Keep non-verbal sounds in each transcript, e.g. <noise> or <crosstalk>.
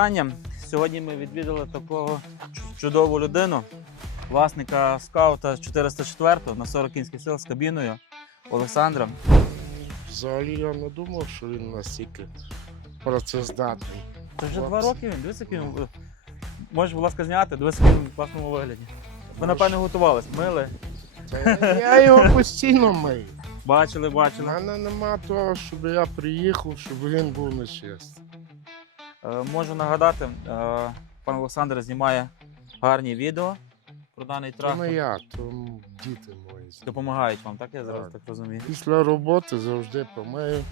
вітання. Сьогодні ми відвідали такого чудову людину, власника скаута 404 на 40 кінських сил з кабіною Олександра. Взагалі я не думав, що він настільки працездатний. Це вже два роки він. Дивись, який він. Можеш, будь ласка, зняти, дивись, який він в класному вигляді. Ви, напевно, готувались, мили, Та я його постійно мию. бачили, У бачили. мене нема того, щоб я приїхав, щоб він був нечистий. Е, Можу нагадати, е, пан Олександр знімає гарні відео про даний То трактор. не я, то діти мої. Допомагають вам, так я зараз Так. так розумію. Після роботи завжди помию.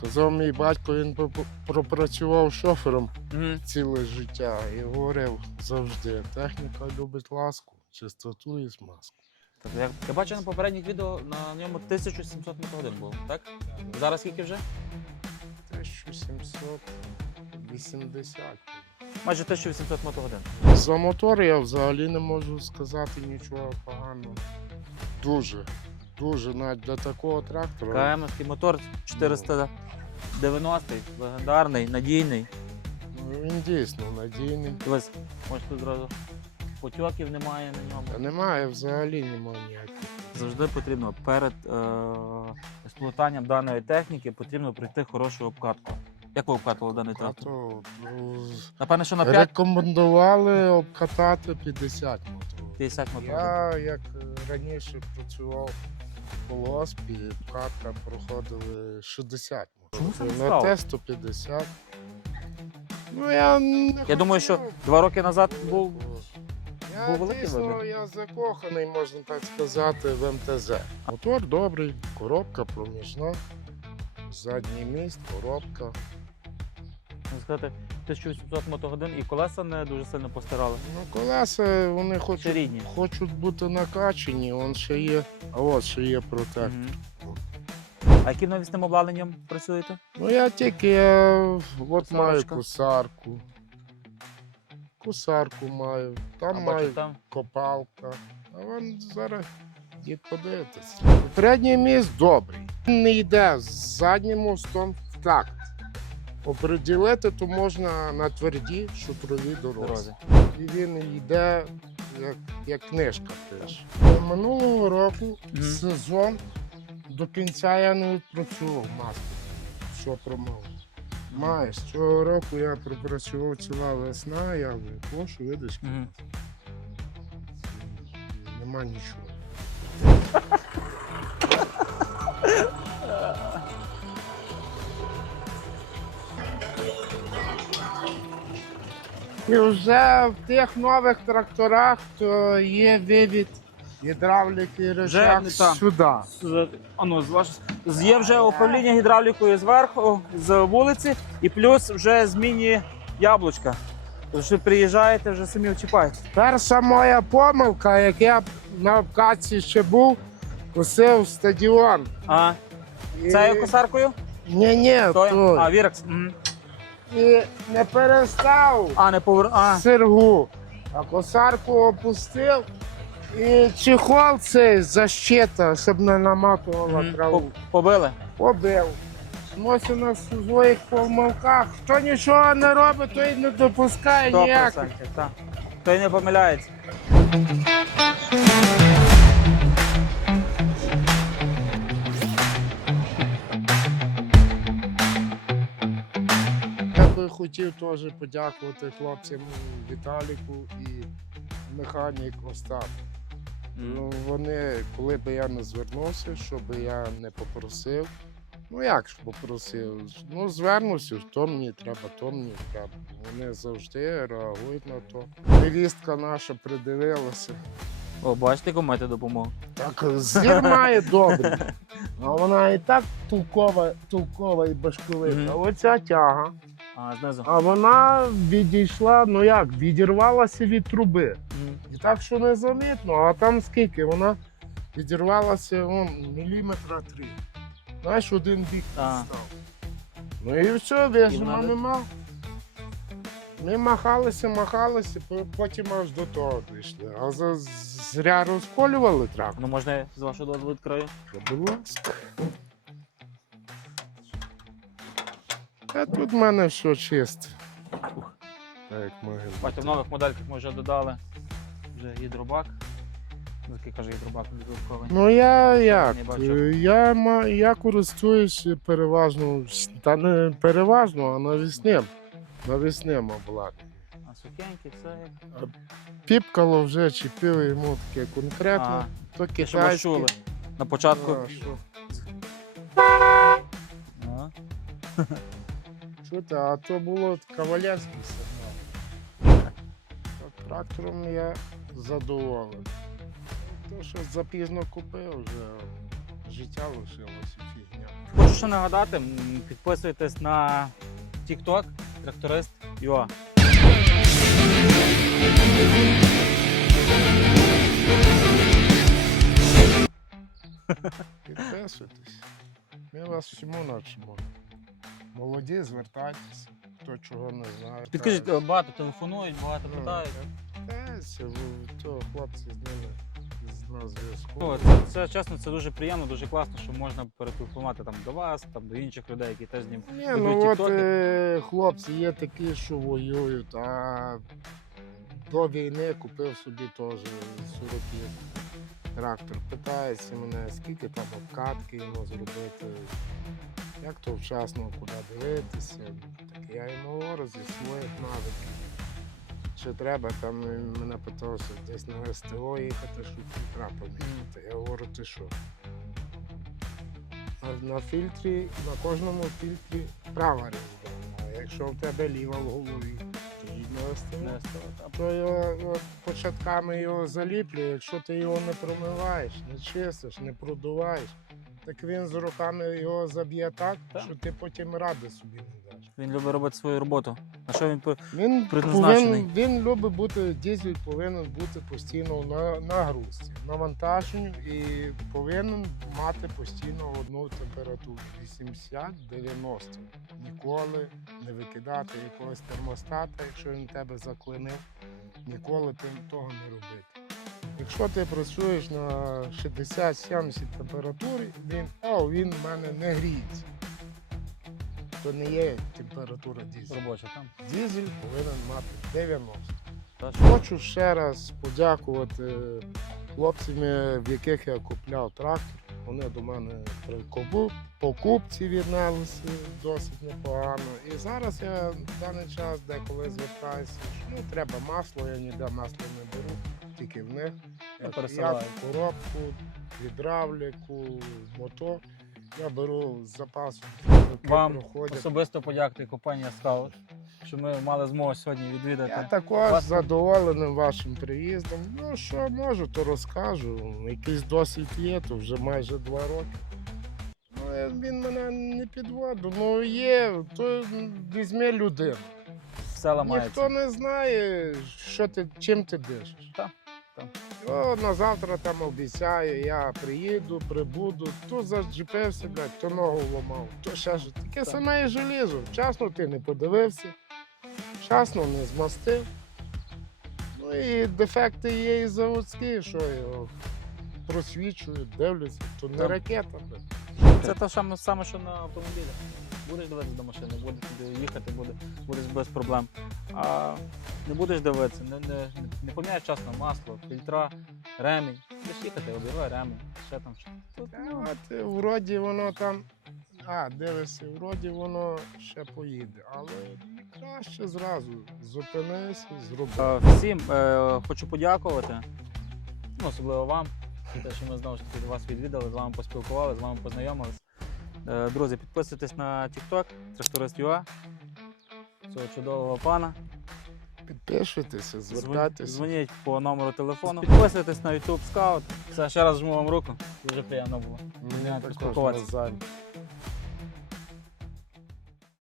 Казав мій батько, він пропрацював шофером Мгм. ціле життя і говорив завжди: техніка любить ласку, чистоту і смазку. Я, я бачу на попередніх відео на ньому 1700 мотогодин було, так? Зараз скільки вже? 1780. Майже 1800 мотогодин. За мотор я взагалі не можу сказати нічого поганого. Дуже, дуже навіть для такого трактора. КМський мотор 490 легендарний, надійний. Ну, він дійсно надійний. Ось тут зразу потьоків немає на Та немає взагалі немає ніяких. Завжди потрібно перед е- експлуатуванням даної техніки потрібно пройти хорошу обкатку. Як ви обкатували даний трактор? то ну, Напевно, що на 5 рекомендували обкатати 50 моторів. 50 мотогодин. Я як е, раніше працював в колоспі, обкатка проходили 60 Чому саме моторів. На те 150. Ну я не Я думаю, що хотів. два роки назад був Я був великий дійсно, вибір. я закоханий, можна так сказати, в МТЗ. Мотор добрий, коробка проміжна, задній міст, коробка. Сказати 1800 мотогодин і колеса не дуже сильно постирали. Ну, колеса вони хочуть, рідні. хочуть бути накачані, он ще є, а от ще є протектор. Мгм. А яким навісним обладнанням працюєте? Ну я тільки я, от маю кусарку. Кусарку маю, там А маю бачу, там копалка. А вон зараз дід подивитися. Передній міст добрий. Не йде з заднім мостом в такт. Оприділити то можна на твердій шутровій дорозі. дорозі. І він йде як, як книжка пише. Минулого року Мгм. сезон до кінця я не відпрацював маску. Що промов. Маєш, цього року я пропрацював ціла весна, я викошу, видиш, Мгм. нема нічого. <laughs> І вже в тих нових тракторах то є вивід гідравліки не там. сюди. З- а ну, з ваш... з- Є вже управління гідравлікою зверху, з вулиці, і плюс вже змінні яблучка. Тож ви приїжджаєте, вже самі очіпаєте. Перша моя помилка, як я на обкатці ще був, косив стадіон. А, І... це косаркою? Ні, ні, той. А, Вірекс. Мгм. І не перестав А, не повер... А, сергу, а косарку опустив. І чехол цей защита, щоб не наматувала мгм. траву. По- побили. Побив. Носить на своїх помилках. Хто нічого не робить, той не допускає 100%. ніяких. Так. Той не помиляється. Хотів теж подякувати хлопцям Віталіку і механік Остап. Ну, вони, коли би я не звернувся, що би я не попросив. Ну як ж попросив? Ну, звернуся, то мені треба, то мені треба. Вони завжди реагують на то. Невістка наша придивилася. О, бачите, кому маєте допомогу. Так, зір має добрий. <laughs> А вона і так толкова, толкова і башковита. Мгм. Оця тяга. А, знизу. А вона відійшла, ну як, відірвалася від труби. І так, що не замітно, а там скільки? Вона відірвалася вон, міліметра три. Знаєш, один бік А. підстав. Ну і все, вижима вона- нема. Ми махалися, махалися, по- потім аж до того дійшли. А за, зря розколювали трактор. Ну, можна я з вашого дозволу відкрию? Будь ласка. Та тут в мене все чисто. так як Бачите, в нових модельках ми вже додали вже гідробак. Ну, Такий каже гідробак додатковий. Ну я як? Е, Я, я користуюсь переважно, та не переважно, а навісним. Навісним обладнанням. А сукенки, це як. Піпкало вже чіпили йому таке конкретно. То що ви китайське. чули на початку. А, що? А. То було кавалерський сигнал. Трактором я задоволений. То, що запізно купив, вже життя лишилося фігня. Хочу ще нагадати, підписуйтесь на TikTok, тракторист ЮА. Підписуйтесь. Ми вас всьому навчимо. Молоді, звертайтеся, хто чого не знає. Підкажіть, Та- е, багато телефонують, багато Ну, питають. Ви- то хлопці з ними з- на зв'язку. Ну, Це, це чесно, це дуже приємно, дуже класно, що можна перетелефонувати там до вас, там до інших людей, які теж з ним. Ні, ведуть ну от тіктоки. е, хлопці є такі, що воюють, а до війни купив собі теж 40 трактор. Питається мене, скільки там обкатки йому зробити, як то вчасно куди дивитися. Так я йому говорю зі своїх навиків. Чи треба там мене питався десь на СТО їхати, щоб фільтра поміняти. Я говорю, ти що? На, на фільтрі, на кожному фільтрі права різьба. Якщо в тебе ліва в голові, то їдь на СТО. А то його початками його заліплює, якщо ти його не промиваєш, не чистиш, не продуваєш, так він з руками його заб'є так, Так. що ти потім ради собі не даш. Він любить робити свою роботу. На що він по- Він Предназначений. повинен, він любить бути, дізель повинен бути постійно на нагрузці, навантаженню і повинен мати постійно одну температуру 80-90. Ніколи не викидати якогось термостата, якщо він тебе заклинив, ніколи ти того не робити. Якщо ти працюєш на 60-70 температурі, він, о, він в мене не гріється. То не є температура дізеля. робоча там. Дізель повинен мати 90. Так. Хочу ще раз подякувати хлопцям, в яких я купляв трактор. Вони до мене при покупці віднелися досить непогано. І зараз я в даний час деколи звертаюся, що ну, треба масло, я ніде масло не беру, тільки в них. Пересилають. коробку, гідравліку, мотор. Я беру з запасу, Вам проходять. Особисто подякую компанії Scout, що ми мали змогу сьогодні відвідати. Я також Вас- задоволений вашим приїздом. Ну, що можу, то розкажу. Якийсь досвід є, то вже майже два роки. Ну, е, він мене не підводив. Ну, є, то візьми людину. Ніхто не знає, що ти, чим ти дишиш. Так, так. О, на завтра там обіцяє, я приїду, прибуду, то зачепився, блядь, то ногу ламав, то ще ж. Таке Так. саме і желізо. Вчасно ти не подивився, вчасно не змастив. Ну і дефекти є і заводські, що його просвічують, дивляться, то не Так. ракета. блядь. Це те саме, що на автомобілі. Будеш дивитися до машини, буде туди їхати, буде, буде без проблем. А не будеш дивитися, не, не, не поміняєш часно масло, фільтра, ремінь. Будеш їхати, обірвай ремінь, ще там що. Тут, ну, от вроді воно там. А, дивишся, вроді воно ще поїде, але краще зразу зупинися, зроби. Е, Всім е, хочу подякувати, ну, особливо вам, те, що ми знову ж таки вас відвідали, з вами поспілкувалися, з вами познайомились. Е, Друзі, підписуйтесь на TikTok, тракторист.ua, цього чудового пана. Підпишуйтеся, звертайтеся. Дзвоніть по номеру телефону. Підписуйтесь на YouTube Scout. Все, ще раз жму вам руку. Дуже приємно було. Мені також.